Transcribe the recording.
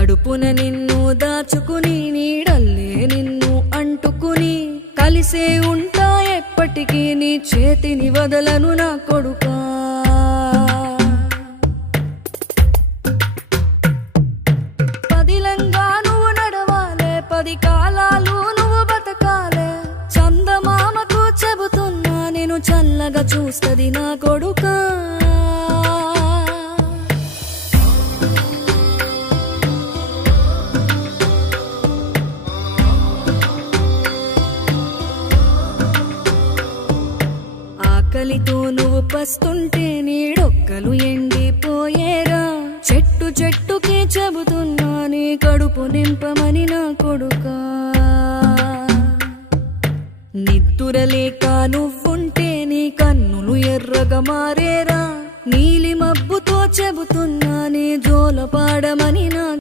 కడుపున నిన్ను దాచుకుని నీడల్లే నిన్ను అంటుకుని కలిసే ఉంటా ఎప్పటికీ నీ చేతిని వదలను నా కొడుకా పదిలంగా నువ్వు నడవాలే 10 కాలాలు నువ్వు బతకాలే చందమామకు చెబుతున్నా నేను చల్లగా చూస్తది నా కొడుకా ఆకలితో నువ్వు పస్తుంటే నీడొక్కలు ఎండిపోయేరా చెట్టు చెట్టుకే చెబుతున్నా నీ కడుపు నింపమని నా కొడుకా నిద్దురలేక నువ్వుంటే నీ కన్నులు ఎర్రగా మారేరా నీలి మబ్బుతో చెబుతున్నా నీ జోల పాడమని నా